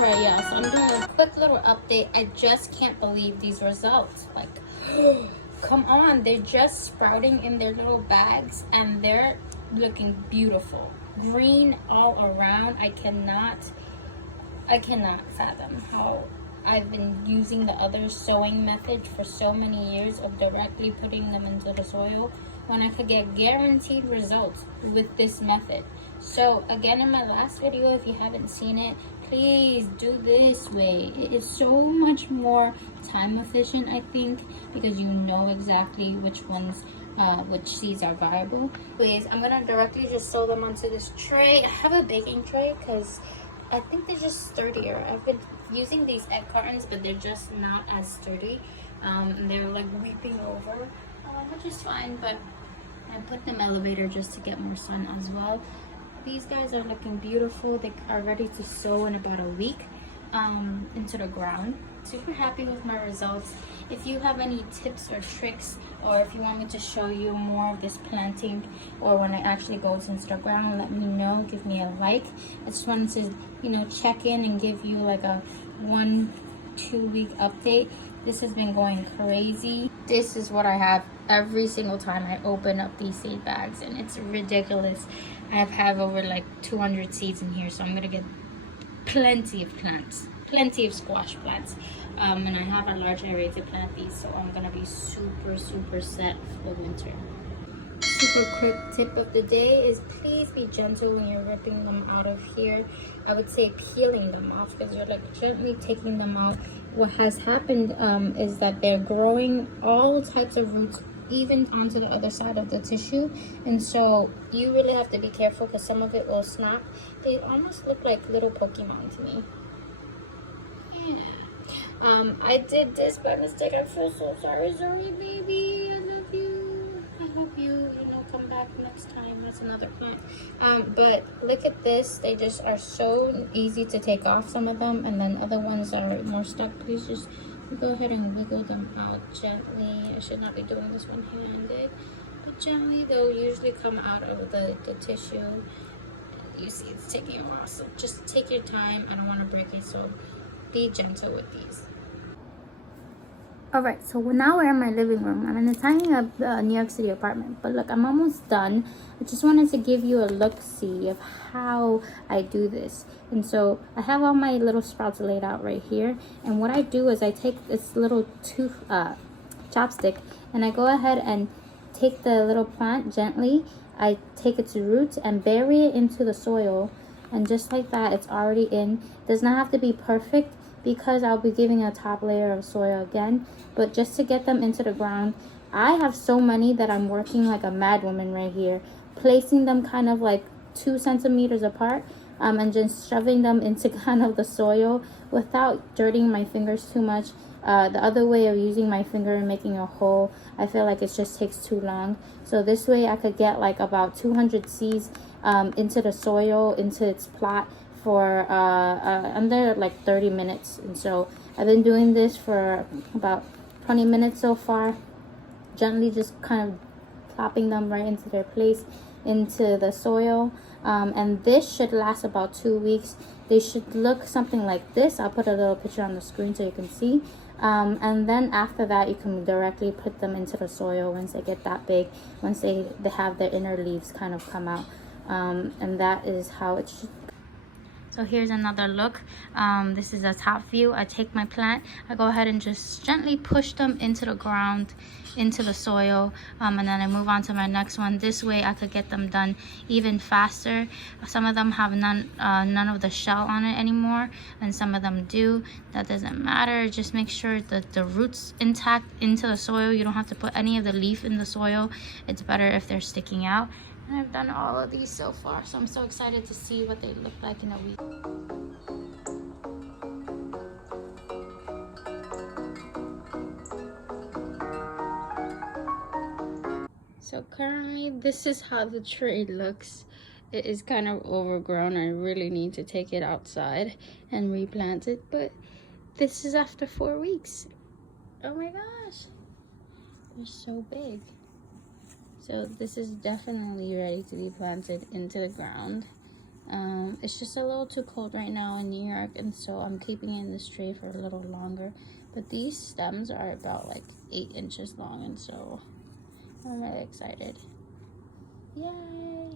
Right, yeah, so I'm doing a quick little update. I just can't believe these results. Like, come on, they're just sprouting in their little bags and they're looking beautiful. Green all around. I cannot fathom how I've been using the other sowing method for so many years of directly putting them into the soil when I could get guaranteed results with this method. So again, in my last video, if you haven't seen it, please do this way. It is so much more time efficient, I think, because you know exactly which ones which seeds are viable. Please, I'm gonna directly just sow them onto this tray. I have a baking tray because I think they're just sturdier. I've been using these egg cartons, but they're just not as sturdy. They're like weeping over, which is fine, but I put them elevator just to get more sun as well. These guys are looking beautiful. They are ready to sow in about a week into the ground. Super happy with my results. If you have any tips or tricks, or if you want me to show you more of this planting, or when I actually go into the ground, let me know. Give me a like. I just wanted to, you know, check in and give you like a 1-2 week update. This has been going crazy. This is what I have every single time I open up these seed bags, and it's ridiculous. I have over like 200 seeds in here, so I'm gonna get plenty of plants, plenty of squash plants, and I have a large area to plant these, so I'm gonna be super set for winter. Super quick tip of the day is please be gentle when you're ripping them out of here. I would say peeling them off, because you're like gently taking them out. What has happened is that they're growing all types of roots even onto the other side of the tissue, and so you really have to be careful because some of it will snap. They almost look like little Pokemon to me. Yeah. I did this by mistake. I feel so sorry, baby. I love you. I hope you come back next time. That's another plant. But look at this. They just are so easy to take off, some of them, and then other ones are more stuck. Please just go ahead and wiggle them out gently. I should not be doing this one-handed, but gently. They'll usually come out of the tissue. You see, it's taking a while, so just take your time. I don't want to break it, so be gentle with these. Alright, so now we're in my living room. I'm in a tiny New York City apartment, but look, I'm almost done. I just wanted to give you a look-see of how I do this. And so I have all my little sprouts laid out right here, and what I do is I take this little chopstick, and I go ahead and take the little plant gently. I take its roots and bury it into the soil, and just like that, it's already in. It does not have to be perfect, because I'll be giving a top layer of soil again, but just to get them into the ground. I have so many that I'm working like a mad woman right here, placing them kind of like 2 centimeters apart, and just shoving them into kind of the soil without dirtying my fingers too much. The other way of using my finger and making a hole, I feel like it just takes too long. So this way I could get like about 200 seeds into the soil, into its plot, for under like 30 minutes. And so I've been doing this for about 20 minutes so far, gently just kind of plopping them right into their place into the soil, and this should last about 2 weeks. They should look something like this. I'll put a little picture on the screen so you can see, and then after that you can directly put them into the soil once they get that big, once they have their inner leaves kind of come out, and that is how it should. So here's another look. This is a top view. I take my plant, I go ahead and just gently push them into the ground, into the soil, and then I move on to my next one. This way I could get them done even faster. Some of them have none of the shell on it anymore, and some of them do. That doesn't matter. Just make sure that the roots intact into the soil. You don't have to put any of the leaf in the soil. It's better if they're sticking out. And I've done all of these so far, so I'm so excited to see what they look like in a week. So currently, this is how the tree looks. It is kind of overgrown. I really need to take it outside and replant it, but this is after 4 weeks. Oh my gosh, they're so big. So this is definitely ready to be planted into the ground. It's just a little too cold right now in New York, and so I'm keeping it in this tray for a little longer. But these stems are about like 8 inches long, and so I'm really excited. Yay!